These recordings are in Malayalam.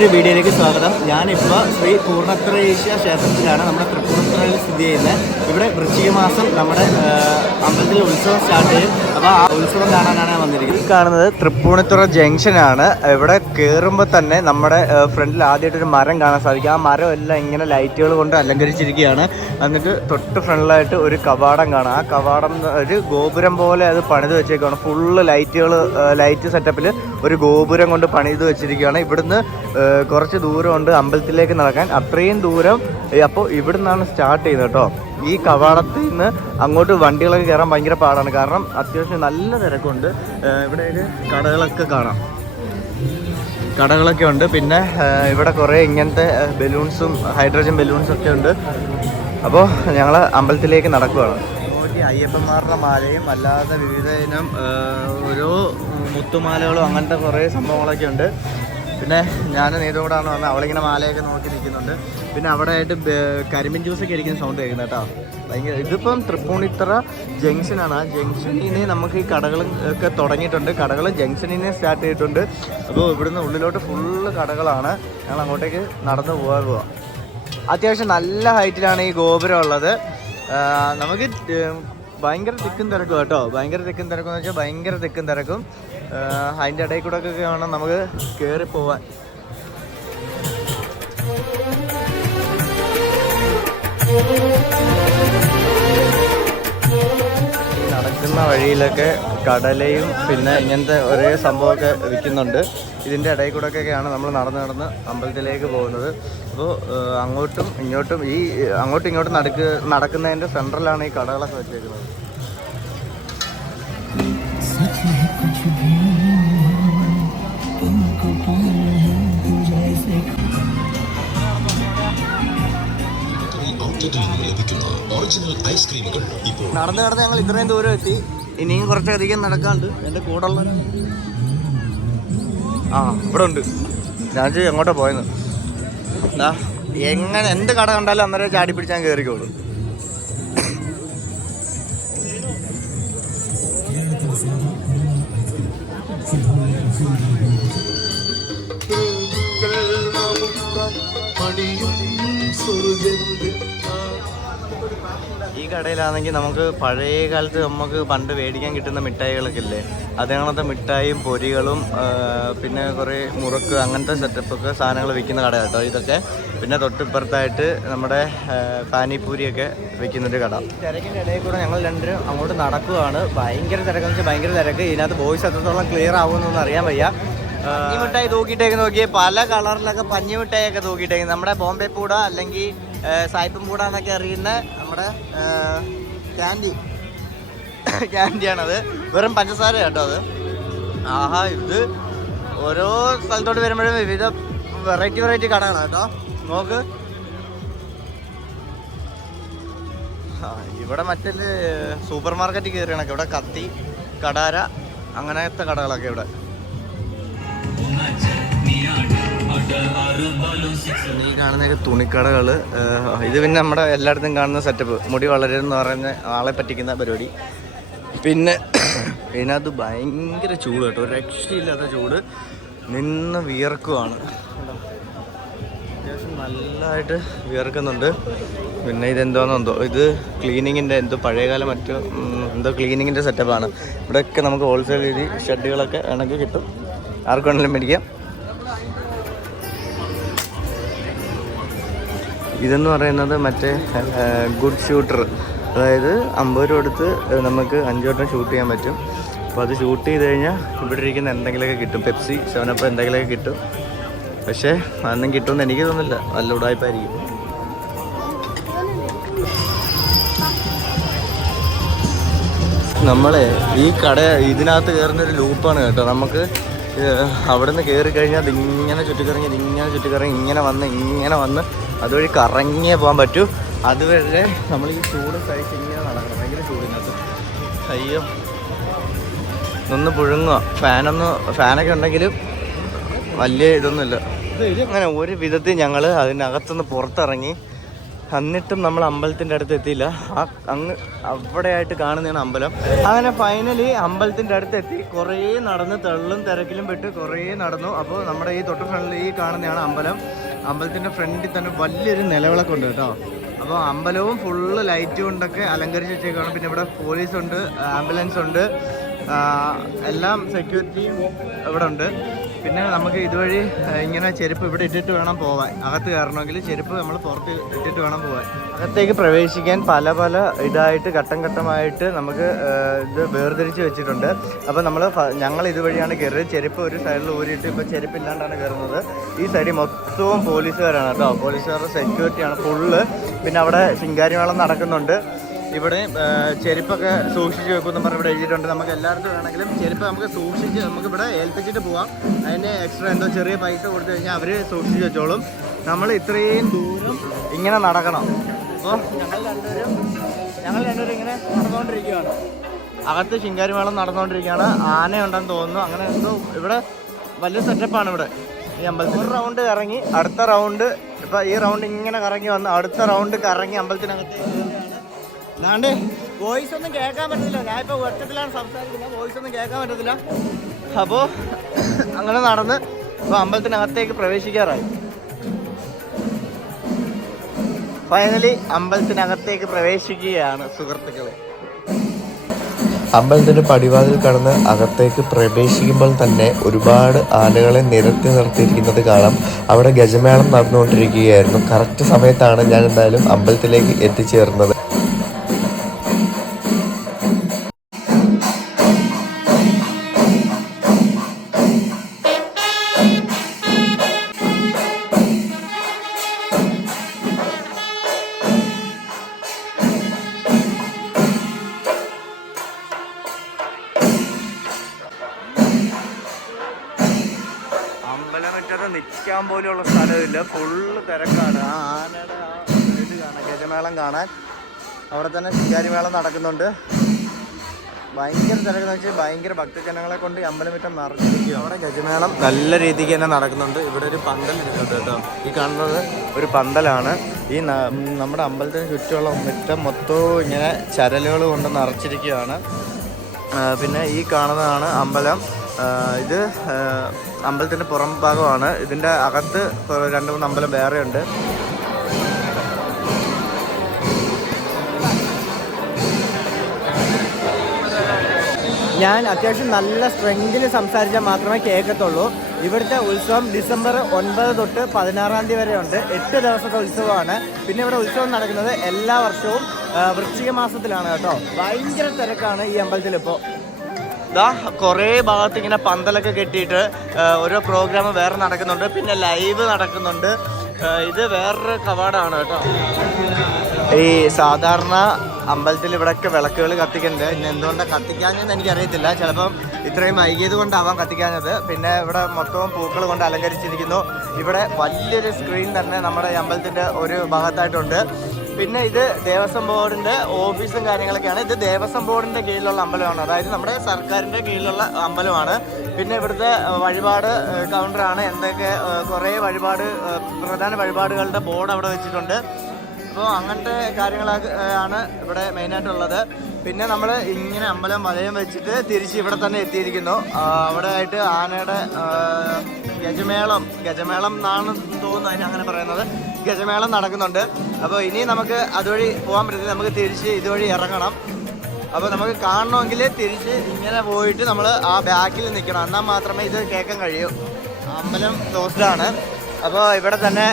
പുതിയൊരു വീഡിയോയിലേക്ക് സ്വാഗതം. ഞാനിപ്പോൾ ശ്രീ പൂർണത്രേശ്യ ക്ഷേത്രത്തിലാണ് നമ്മുടെ തൃപ്പൂണിത്തുറയിൽ സ്ഥിതി ചെയ്യുന്നത്. ഇവിടെ വൃശ്ചിക മാസം നമ്മുടെ അമ്പലത്തിൽ ഉത്സവം സ്റ്റാർട്ട് ചെയ്യും. ആ ഉത്സവം കാണാനാണ് ഈ കാണുന്നത് തൃപ്പൂണിത്തുറ ജംഗ്ഷനാണ്. ഇവിടെ കയറുമ്പോൾ തന്നെ നമ്മുടെ ഫ്രണ്ടിൽ ആദ്യമായിട്ട് ഒരു മരം കാണാൻ സാധിക്കും. ആ മരം എല്ലാം ഇങ്ങനെ ലൈറ്റുകൾ കൊണ്ട് അലങ്കരിച്ചിരിക്കുകയാണ്. എന്നിട്ട് തൊട്ട് ഫ്രണ്ടിലായിട്ട് ഒരു കവാടം കാണാം. ആ കവാടം ഒരു ഗോപുരം പോലെ അത് പണിത് വെച്ചേക്കാണ്. ഫുള്ള് ലൈറ്റുകൾ ലൈറ്റ് സെറ്റപ്പിൽ ഒരു ഗോപുരം കൊണ്ട് പണിത് വെച്ചിരിക്കുകയാണ്. ഇവിടുന്ന് കുറച്ച് ദൂരമുണ്ട് അമ്പലത്തിലേക്ക് നടക്കാൻ. അത്രയും ദൂരം അപ്പോൾ ഇവിടുന്നാണ് സ്റ്റാർട്ട് ചെയ്യുന്നത് കേട്ടോ. ഈ കവാടത്തിൽ നിന്ന് അങ്ങോട്ട് വണ്ടികളൊക്കെ കയറാൻ ഭയങ്കര പാടാണ്. കാരണം അത്യാവശ്യം നല്ല തിരക്കുണ്ട്. ഇവിടെയൊക്കെ കടകളൊക്കെ കാണാം. കടകളൊക്കെ ഉണ്ട്. പിന്നെ ഇവിടെ കുറേ ഇങ്ങനത്തെ ബലൂൺസും ഹൈഡ്രജൻ ബലൂൺസും ഒക്കെ ഉണ്ട്. അപ്പോൾ ഞങ്ങൾ അമ്പലത്തിലേക്ക് നടക്കുകയാണ് അയ്യപ്പന്മാരുടെ മാലയും അല്ലാതെ വിവിധ ഇനം ഓരോ മുത്തുമാലകളും അങ്ങനത്തെ കുറേ സംഭവങ്ങളൊക്കെ ഉണ്ട്. പിന്നെ ഞാൻ നീതോടാണ് വന്നത് അവളിങ്ങനെ മാലയൊക്കെ നോക്കി നിൽക്കുന്നുണ്ട്. പിന്നെ അവിടെ ആയിട്ട് കരിമിൻ ജ്യൂസൊക്കെ ഇരിക്കുന്ന സൗണ്ട് കേൾക്കുന്നത് കേട്ടോ. ഭയങ്കര ഇതിപ്പം തൃപ്പൂണിത്തറ ജംഗ്ഷനാണ് ആ ജംഗ്ഷനിൽ നമുക്ക് ഈ കടകളും ഒക്കെ തുടങ്ങിയിട്ടുണ്ട്. കടകൾ ജംഗ്ഷനിൽ സ്റ്റാർട്ട് ചെയ്തിട്ടുണ്ട്. അപ്പോൾ ഇവിടുന്ന് ഉള്ളിലോട്ട് ഫുള്ള് കടകളാണ്. ഞങ്ങൾ അങ്ങോട്ടേക്ക് നടന്നു പോവാം അത്യാവശ്യം നല്ല ഹൈറ്റിലാണ് ഈ ഗോപുരം ഉള്ളത്. നമുക്ക് ഭയങ്കര തിക്കും തിരക്കും കേട്ടോ. ഭയങ്കര തിക്കും തിരക്കും എന്ന് വെച്ചാൽ ഭയങ്കര തിക്കും തിരക്കും. അതിന്റെ ഇടയിൽ കൂടെ ഒക്കെ വേണം നമുക്ക് കയറി പോവാൻ. നടക്കുന്ന വഴിയിലൊക്കെ കടലയും പിന്നെ ഇങ്ങനത്തെ ഒരേ സംഭവമൊക്കെ വിൽക്കുന്നുണ്ട്. ഇതിന്റെ ഇടയിൽ കൂടെ ഒക്കെയാണ് നമ്മൾ നടന്ന് നടന്ന് അമ്പലത്തിലേക്ക് പോകുന്നത്. അപ്പോൾ അങ്ങോട്ടും ഇങ്ങോട്ടും ഈ അങ്ങോട്ടും ഇങ്ങോട്ടും നടക്ക് നടക്കുന്നതിന്റെ സെൻട്രലാണ് ഈ കടകളൊക്കെ വെച്ചേക്കുന്നത്. ഔട്ട്ലെറ്റിൽ നിന്ന് ലഭിക്കുന്ന ഒറിജിനൽ ഐസ്ക്രീമുകൾ ഇപ്പോൾ നടന്ന് നടന്ന് ഞങ്ങൾ ഇത്രയും ദൂരം എത്തി. ഇനിയും കുറച്ചധികം നടക്കാണ്ട് എന്റെ കൂടെ ഉള്ള ആ ഇവിടെ ഉണ്ട്. ഞാൻ എങ്ങോട്ടാ പോയെന്ന്? ദാ, എങ്ങനെ എന്ത് കട കണ്ടാലും അന്നേരം ചാടി പിടിച്ചാൽ കയറിക്കോളൂ ഈ കടയിലാണെങ്കിൽ നമുക്ക് പഴയ കാലത്ത് നമുക്ക് പണ്ട് മേടിക്കാൻ കിട്ടുന്ന മിഠായികളൊക്കെ ഇല്ലേ? അതേപോലത്തെ മിഠായിയും പൊരികളും പിന്നെ കുറേ മുറുക്ക് അങ്ങനത്തെ സെറ്റപ്പൊക്കെ സാധനങ്ങൾ വിൽക്കുന്ന കട കേട്ടോ ഇതൊക്കെ. പിന്നെ തൊട്ടിപ്പുറത്തായിട്ട് നമ്മുടെ പാനിപ്പൂരിയൊക്കെ വിൽക്കുന്നൊരു കട. തിരക്കിന്റെ ഇടയിൽ കൂടെ ഞങ്ങൾ രണ്ടുപേരും അങ്ങോട്ട് നടക്കുകയാണ് ഭയങ്കര തിരക്കെന്ന് വെച്ചാൽ ഭയങ്കര തിരക്ക്. ഇതിനകത്ത് ബോയ്സ് എത്രത്തോളം ക്ലിയർ ആവുമെന്നൊന്നും അറിയാൻ വയ്യ. ഈ മിഠായി തൂക്കിയിട്ടേക്ക് നോക്കിയേ. പല കളറിലൊക്കെ പഞ്ഞി മിഠായി ഒക്കെ തൂക്കിയിട്ടേക്ക്. നമ്മുടെ ബോംബെ പൂട അല്ലെങ്കിൽ സായിപ്പും കൂടാന്നൊക്കെ അറിയുന്ന നമ്മുടെ ക്യാൻഡി. ക്യാൻഡിയാണത്. വെറും പഞ്ചസാര കേട്ടോ അത്. ആഹാ ഇത് ഓരോ സ്ഥലത്തോട്ട് വരുമ്പോഴും വിവിധ വെറൈറ്റി വെറൈറ്റി കടകളാണ് കേട്ടോ. നോക്ക്. ഇവിടെ മറ്റേ സൂപ്പർ മാർക്കറ്റ് കയറിയാണ് ഇവിടെ കത്തി കടാര അങ്ങനത്തെ കടകളൊക്കെ ഇവിടെ. ഈ കാണുന്ന തുണിക്കടകൾ. ഇത് പിന്നെ നമ്മുടെ എല്ലായിടത്തും കാണുന്ന സെറ്റപ്പ് മുടി വളരെന്ന് പറയുന്ന ആളെ പറ്റിക്കുന്ന പരിപാടി. പിന്നെ ഇതിനകത്ത് ഭയങ്കര ചൂട് കേട്ടോ. രക്ഷയില്ലാത്ത ചൂട്. നിന്ന് വിയർക്കുവാണ്? അത്യാവശ്യം നല്ലതായിട്ട് വിയർക്കുന്നുണ്ട്. പിന്നെ ഇതെന്തോന്നോ എന്തോ ഇത് ക്ലീനിങ്ങിന്റെ എന്തോ പഴയകാലം മറ്റു എന്തോ ക്ലീനിങ്ങിന്റെ സെറ്റപ്പാണ് ഇവിടെയൊക്കെ നമുക്ക് ഹോൾസെയിൽ രീതി ഷെഡുകളൊക്കെ വേണമെങ്കിൽ കിട്ടും. ആർക്കു വേണമെങ്കിലും മേടിക്കാം. ഇതെന്ന് പറയുന്നത് മറ്റേ ഗുഡ് ഷൂട്ടർ അതായത് അമ്പത് രൂപ കൊടുത്ത് നമുക്ക് അഞ്ച് വട്ടം ഷൂട്ട് ചെയ്യാൻ പറ്റും. അപ്പോൾ അത് ഷൂട്ട് ചെയ്ത് കഴിഞ്ഞാൽ ഇവിടെ ഇരിക്കുന്ന എന്തെങ്കിലുമൊക്കെ കിട്ടും. പെപ്സി സെവനപ്പ് എന്തെങ്കിലുമൊക്കെ കിട്ടും. പക്ഷേ അതൊന്നും കിട്ടുമെന്ന് എനിക്ക് തോന്നുന്നില്ല. നല്ല ഉടായ്പായിരിക്കും. നമ്മളെ ഈ കട ഇതിനകത്ത് കയറുന്ന ഒരു ലൂപ്പാണ് കേട്ടോ. നമുക്ക് അവിടെ നിന്ന് കയറി കഴിഞ്ഞാൽ ഇതിങ്ങനെ ചുറ്റിക്കറങ്ങി ഇതിങ്ങനെ ചുറ്റിക്കറങ്ങി ഇങ്ങനെ വന്ന് ഇങ്ങനെ വന്ന് അതുവഴി കറങ്ങിയേ പോകാൻ പറ്റൂ. അതുവരെ നമ്മൾ ഈ ചൂട് സഹിച്ച് ഇങ്ങനെ നടക്കണം. ഭയങ്കര ചൂടിനകത്ത്. അയ്യോ. ഒന്ന് പുഴുങ്ങുക. ഫാനൊന്ന് ഫാനൊക്കെ ഉണ്ടെങ്കിലും വലിയ ഇതൊന്നുമില്ല. അങ്ങനെ ഒരു വിധത്തിൽ ഞങ്ങൾ അതിനകത്തുനിന്ന് പുറത്തിറങ്ങി എന്നിട്ടും നമ്മൾ അമ്പലത്തിന്റെ അടുത്ത് എത്തിയില്ല. ആ അങ്ങ് അവിടെയായിട്ട് കാണുന്നതാണ് അമ്പലം. അങ്ങനെ ഫൈനലി അമ്പലത്തിന്റെ അടുത്ത് എത്തി. കുറേ നടന്ന് തള്ളും തിരക്കിലും പെട്ട് കുറേ നടന്നു. അപ്പോൾ നമ്മുടെ ഈ തൊട്ട് ഫ്രണ്ടിൽ ഈ കാണുന്നതാണ് അമ്പലം. അമ്പലത്തിന്റെ ഫ്രണ്ടിൽ തന്നെ വലിയൊരു നിലവിളക്കുണ്ട് കേട്ടോ. അപ്പോൾ അമ്പലവും ഫുള്ള് ലൈറ്റ് കൊണ്ടൊക്കെ അലങ്കരിച്ച് വെച്ചേക്കാണ് പിന്നെ ഇവിടെ പോലീസ് ഉണ്ട് ആംബുലൻസ് ഉണ്ട് എല്ലാം സെക്യൂരിറ്റിയും ഇവിടെ ഉണ്ട്. പിന്നെ നമുക്ക് ഇതുവഴി ഇങ്ങനെ ചെരുപ്പ് ഇവിടെ ഇട്ടിട്ട് വേണം പോവാൻ. അകത്ത് കയറണമെങ്കിൽ ചെരുപ്പ് നമ്മൾ പുറത്ത് ഇട്ടിട്ട് വേണം പോവാൻ. അകത്തേക്ക് പ്രവേശിക്കാൻ പല പല ഇതായിട്ട് ഘട്ടം ഘട്ടമായിട്ട് നമുക്ക് ഇത് വേർതിരിച്ച് വെച്ചിട്ടുണ്ട്. അപ്പോൾ നമ്മൾ ഞങ്ങൾ ഇതുവഴിയാണ് കയറിയത്. ചെരുപ്പ് ഒരു സൈഡിൽ ഊരിയിട്ട് ഇപ്പോൾ ചെരുപ്പ് ഇല്ലാണ്ടാണ് കയറുന്നത്. ഈ സൈഡിൽ മൊത്തവും പോലീസുകാരാണ് കേട്ടോ. പോലീസുകാരുടെ സെക്യൂരിറ്റിയാണ് ഫുള്ള് പിന്നെ അവിടെ ശിങ്കാരിമേളം നടക്കുന്നുണ്ട്. ഇവിടെ ചെരുപ്പൊക്കെ സൂക്ഷിച്ച് വെക്കുമെന്ന് പറഞ്ഞ് ഇവിടെ എഴുതിയിട്ടുണ്ട്. നമുക്ക് എല്ലാവർക്കും വേണമെങ്കിലും ചെരുപ്പ് നമുക്ക് സൂക്ഷിച്ച് നമുക്ക് ഇവിടെ ഏൽപ്പിച്ചിട്ട് പോവാം. അതിന് എക്സ്ട്രാ എന്തോ ചെറിയ പൈസ കൊടുത്തു കഴിഞ്ഞാൽ അവർ സൂക്ഷിച്ച് വെച്ചോളും. നമ്മൾ ഇത്രയും ദൂരം ഇങ്ങനെ നടക്കണം. അപ്പോൾ ഞങ്ങൾ രണ്ടുപേരും ഞങ്ങൾ രണ്ടുപേരും ഇങ്ങനെ നടന്നുകൊണ്ടിരിക്കുകയാണ്. അകത്ത് ശിങ്കാരിമേളം നടന്നുകൊണ്ടിരിക്കുകയാണ്. ആനയുണ്ടെന്ന് തോന്നുന്നു. അങ്ങനെ എന്തോ ഇവിടെ വലിയ സെറ്റപ്പാണ് ഇവിടെ. ഈ അമ്പലത്തിൽ ഒരു റൗണ്ട് ഇറങ്ങി അടുത്ത റൗണ്ട് ഇപ്പം ഈ റൗണ്ട് ഇങ്ങനെ കറങ്ങി വന്ന് അടുത്ത റൗണ്ട് കറങ്ങി അമ്പലത്തിനകത്ത് അല്ലാണ്ട് വോയിസ് ഒന്നും കേൾക്കാൻ പറ്റത്തില്ല. ഞാൻ ഇപ്പോൾ ഒറ്റത്തിലാണ് സംസാരിക്കുന്നത്. വോയിസ് ഒന്നും കേൾക്കാൻ പറ്റത്തില്ല. അപ്പോൾ അങ്ങനെ നടന്ന് ഇപ്പോൾ അമ്പലത്തിനകത്തേക്ക് പ്രവേശിക്കാറായി. ഫൈനലി അമ്പലത്തിനകത്തേക്ക് പ്രവേശിക്കുകയാണ് സുഹൃത്തുക്കളെ. അമ്പലത്തിന്റെ പടിവാതിൽ കടന്ന് അകത്തേക്ക് പ്രവേശിക്കുമ്പോൾ തന്നെ ഒരുപാട് ആനകളെ നിരത്തി നിർത്തിയിരിക്കുന്നത് കാണാം. അവിടെ ഗജമേളം നടന്നുകൊണ്ടിരിക്കുകയായിരുന്നു. കറക്റ്റ് സമയത്താണ് ഞാൻ എന്തായാലും അമ്പലത്തിലേക്ക് എത്തിച്ചേർന്നത്. നിൽക്കാൻ പോലെയുള്ള സ്ഥലമില്ല. ഫുള്ള് തിരക്കാണ്. ആ ആനയുടെ ആ കാണാൻ ഗജമേളം കാണാൻ. അവിടെ തന്നെ ശിങ്കാരിമേളം നടക്കുന്നുണ്ട്. ഭയങ്കര തിരക്കെന്ന് വെച്ചാൽ ഭയങ്കര ഭക്തജനങ്ങളെ കൊണ്ട് അമ്പലം വിട്ടം നിറഞ്ഞിരിക്കും അവിടെ ഗജമേളം നല്ല രീതിക്ക് തന്നെ നടക്കുന്നുണ്ട്. ഇവിടെ ഒരു പന്തൽ ഇരിക്കുന്നുണ്ട് കേട്ടോ. ഈ കാണുന്നത് ഒരു പന്തലാണ്. ഈ നമ്മുടെ അമ്പലത്തിന് ചുറ്റുമുള്ള മുറ്റം മൊത്തവും ഇങ്ങനെ ചരലുകൾ കൊണ്ട് നിറച്ചിരിക്കുകയാണ്. പിന്നെ ഈ കാണുന്നതാണ് അമ്പലം. ഇത് അമ്പലത്തിന്റെ പുറം ഭാഗമാണ്. ഇതിന്റെ അകത്ത് രണ്ട് മൂന്ന് അമ്പലം വേറെയുണ്ട്. ഞാൻ അത്യാവശ്യം നല്ല സ്ട്രെങ്തിൽ സംസാരിച്ചാൽ മാത്രമേ കേൾക്കത്തുള്ളൂ. ഇവിടുത്തെ ഉത്സവം ഡിസംബർ ഒൻപത് തൊട്ട് പതിനാറാം തീയതി വരെ ഉണ്ട് എട്ട് ദിവസത്തെ ഉത്സവമാണ്. പിന്നെ ഇവിടെ ഉത്സവം നടക്കുന്നത് എല്ലാ വർഷവും വൃശ്ചിക മാസത്തിലാണ് കേട്ടോ. ഭയങ്കര തിരക്കാണ് ഈ അമ്പലത്തിൽ ഇപ്പോൾ ദാ കുറേ ഭാഗത്ത് ഇങ്ങനെ പന്തലൊക്കെ കെട്ടിയിട്ട് ഓരോ പ്രോഗ്രാം വേറെ നടക്കുന്നുണ്ട് പിന്നെ ലൈവ് നടക്കുന്നുണ്ട്. ഇത് വേറൊരു കവാടാണ് കേട്ടോ. ഈ സാധാരണ അമ്പലത്തിൽ ഇവിടെയൊക്കെ വിളക്കുകൾ കത്തിക്കുന്നുണ്ട്. പിന്നെ എന്തുകൊണ്ടാണ് കത്തിക്കാഞ്ഞെന്ന് എനിക്കറിയത്തില്ല. ചിലപ്പം ഇത്രയും വൈകിയത് കൊണ്ടാവാം കത്തിക്കാഞ്ഞത്. പിന്നെ ഇവിടെ മൊത്തവും പൂക്കൾ കൊണ്ട് അലങ്കരിച്ചിരിക്കുന്നു. ഇവിടെ വലിയൊരു സ്ക്രീൻ തന്നെ നമ്മുടെ അമ്പലത്തിന്റെ ഒരു ഭാഗത്തായിട്ടുണ്ട്. പിന്നെ ഇത് ദേവസ്വം ബോർഡിന്റെ ഓഫീസും കാര്യങ്ങളൊക്കെയാണ്. ഇത് ദേവസ്വം ബോർഡിന്റെ കീഴിലുള്ള അമ്പലമാണ്. അതായത് നമ്മുടെ സർക്കാരിന്റെ കീഴിലുള്ള അമ്പലമാണ്. പിന്നെ ഇവിടുത്തെ വഴിപാട് കൗണ്ടറാണ്. എന്തൊക്കെ കുറേ വഴിപാട് പ്രധാന വഴിപാടുകളുടെ ബോർഡ് അവിടെ വെച്ചിട്ടുണ്ട്. അപ്പോൾ അങ്ങനത്തെ കാര്യങ്ങളൊക്കെ ആണ് ഇവിടെ മെയിനായിട്ടുള്ളത് പിന്നെ നമ്മൾ ഇങ്ങനെ അമ്പലം വലയം വെച്ചിട്ട് തിരിച്ച് ഇവിടെ തന്നെ എത്തിയിരിക്കുന്നു. അവിടെ ആയിട്ട് ആനയുടെ ഗജമേളം ഗജമേളം എന്നാണ് തോന്നുന്നു അതിന് അങ്ങനെ പറയുന്നത്. ഗജമേളം നടക്കുന്നുണ്ട്. അപ്പോൾ ഇനി നമുക്ക് അതുവഴി പോകാൻ പറ്റത്തില്ല. നമുക്ക് തിരിച്ച് ഇതുവഴി ഇറങ്ങണം. അപ്പോൾ നമുക്ക് കാണണമെങ്കിൽ തിരിച്ച് ഇങ്ങനെ പോയിട്ട് നമ്മൾ ആ ബാക്കിൽ നിൽക്കണം. എന്നാൽ മാത്രമേ ഇത് കേൾക്കാൻ കഴിയൂ. അമ്പലം ക്ലോസ്ഡാണ് അപ്പോൾ ഇവിടെ തന്നെ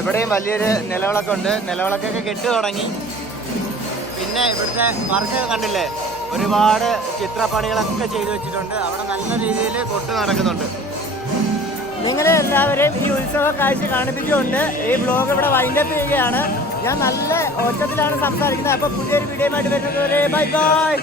ഇവിടെയും വലിയൊരു നിലവിളക്കം ഉണ്ട്. നിലവിളക്കൊക്കെ കെട്ടി തുടങ്ങി. പിന്നെ ഇവിടുത്തെ വർക്ക് കണ്ടില്ലേ? ഒരുപാട് ചിത്രപ്പണികളൊക്കെ ചെയ്തു വെച്ചിട്ടുണ്ട്. അവിടെ നല്ല രീതിയിൽ കൊട്ട് നടക്കുന്നുണ്ട്. നിങ്ങളെ എല്ലാവരെയും ഈ ഉത്സവ കാഴ്ച കാണിപ്പിച്ചുകൊണ്ട് ഈ ബ്ലോഗ് ഇവിടെ വൈൻഡപ്പ് ചെയ്യുകയാണ്. ഞാൻ നല്ല ഒച്ചത്തിലാണ് സംസാരിക്കുന്നത്. അപ്പോൾ പുതിയൊരു വീഡിയോ ആയിട്ട് വരുന്നത് വരെ. Bye bye